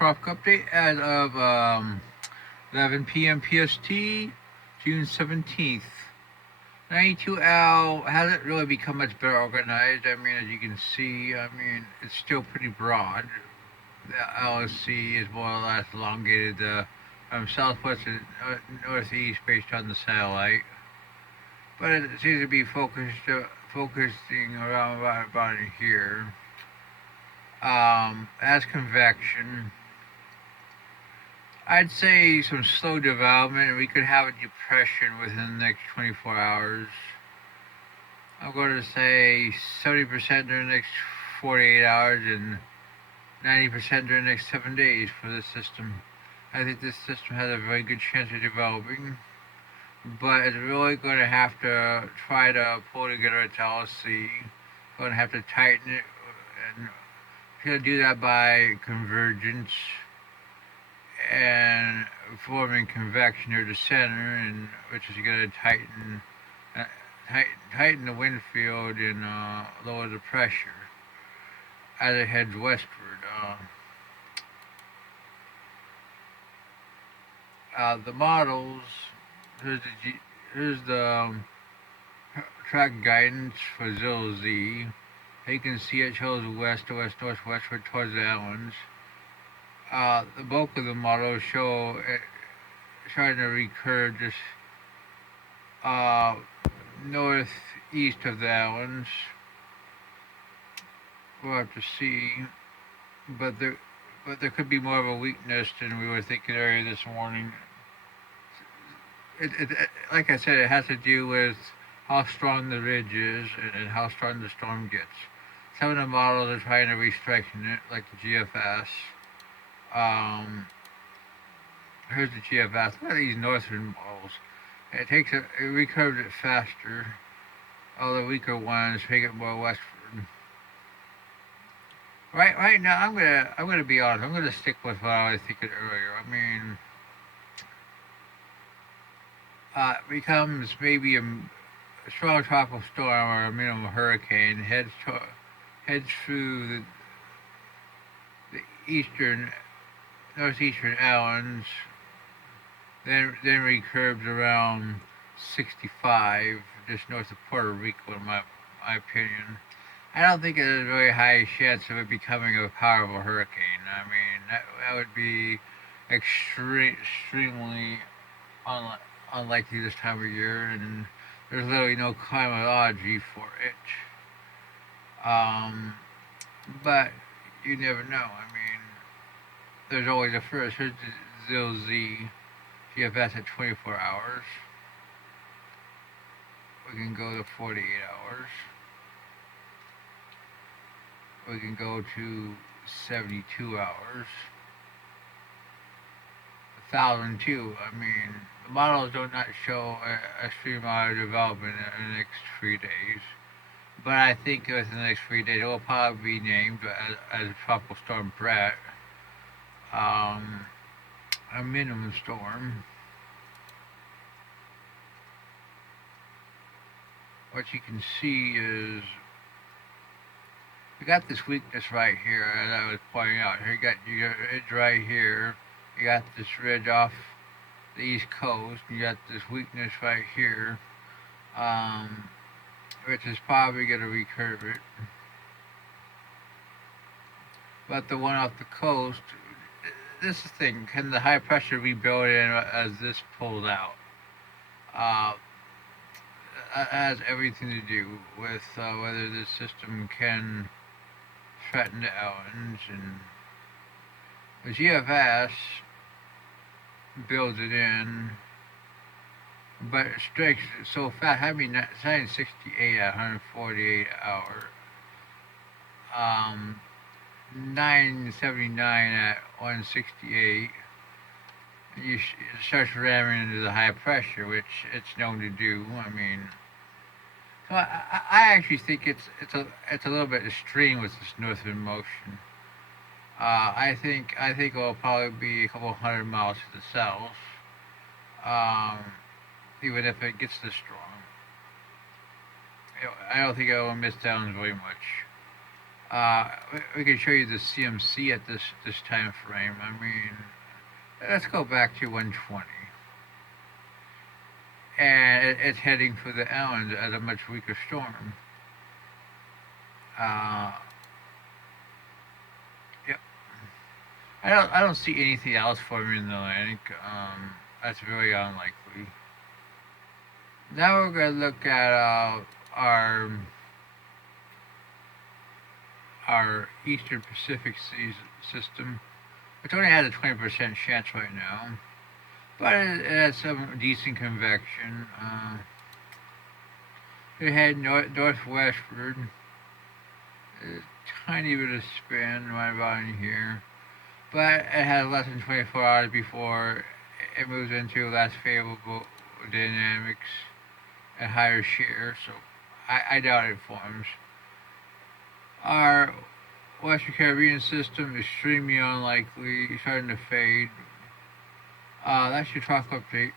tropical update as of 11 p.m. PST, June 17th. 92L hasn't really become much better organized. I mean, as you can see, I mean, it's still pretty broad. The LSC is more or less elongated from southwest to northeast based on the satellite. But it seems to be focusing around about in here. As convection, I'd say some slow development. We could have a depression within the next 24 hours. I'm going to say 70% during the next 48 hours and 90% during the next 7 days for this system. I think this system has a very good chance of developing, but it's really going to have to try to pull together its LSC. Going to have to tighten it, and it's going to do that by convergence and forming convection near the center, and which is going to tighten the wind field and lower the pressure as it heads westward. The models. Here's the track guidance for Zero Z. You can see it shows west to west northwestward towards the islands. The bulk of the models show it trying to recurve just northeast of the islands. We'll have to see, but there could be more of a weakness than we were thinking earlier this morning. Like I said, it has to do with how strong the ridge is and how strong the storm gets. Some of the models are trying to restriction it, like the GFS. Here's the GFS. Look at these northern models. It recurves it faster. All the weaker ones take it more westward. Right now, I'm gonna be honest. I'm gonna stick with what I was thinking earlier. I mean, it becomes maybe a strong tropical storm or a minimum hurricane. Heads through the northeastern islands, then recurves around 65, just north of Puerto Rico, in my opinion. I don't think there's a very high chance of it becoming a powerful hurricane. I mean, that would be extremely unlikely this time of year, and there's literally no climatology for it. But you never know. I mean, there's always a first. Here's the Zero Z GFS at 24 hours. We can go to 48 hours. We can go to 72 hours. 1,002. I mean, the models do not show a extreme amount of development in the next 3 days. But I think within the next 3 days, it will probably be named as Tropical Storm Brett, a minimum storm. What you can see is we got this weakness right here, as I was pointing out. Here you got ridge right here. You got this ridge off the east coast. You got this weakness right here, which is probably going to recurve it. But the one off the coast, this is the thing: can the high pressure rebuild in as this pulls out? It has everything to do with whether this system can threaten the islands, and the GFS builds it in, but it strikes so fast. I mean, 968 at 148 hour, 979 at 168. It starts ramming into the high pressure, which it's known to do. I mean, so I actually think it's a little bit extreme with this northern motion. I think it will probably be a couple hundred miles to the south, even if it gets this strong. I don't think it will miss down very much. We can show you the CMC at this time frame. I mean, let's go back to 120, and it's heading for the island as a much weaker storm. Uh, yep. I don't see anything else forming in the Atlantic. That's very unlikely. Now we're gonna look at our Eastern Pacific system, which only has a 20% chance right now, but it has some decent convection. It had northwestward, a tiny bit of spin right about in here, but it has less than 24 hours before it moves into less favorable dynamics and higher shear, so I doubt it forms. Our Western Caribbean system extremely unlikely, starting to fade. That's your tropical update.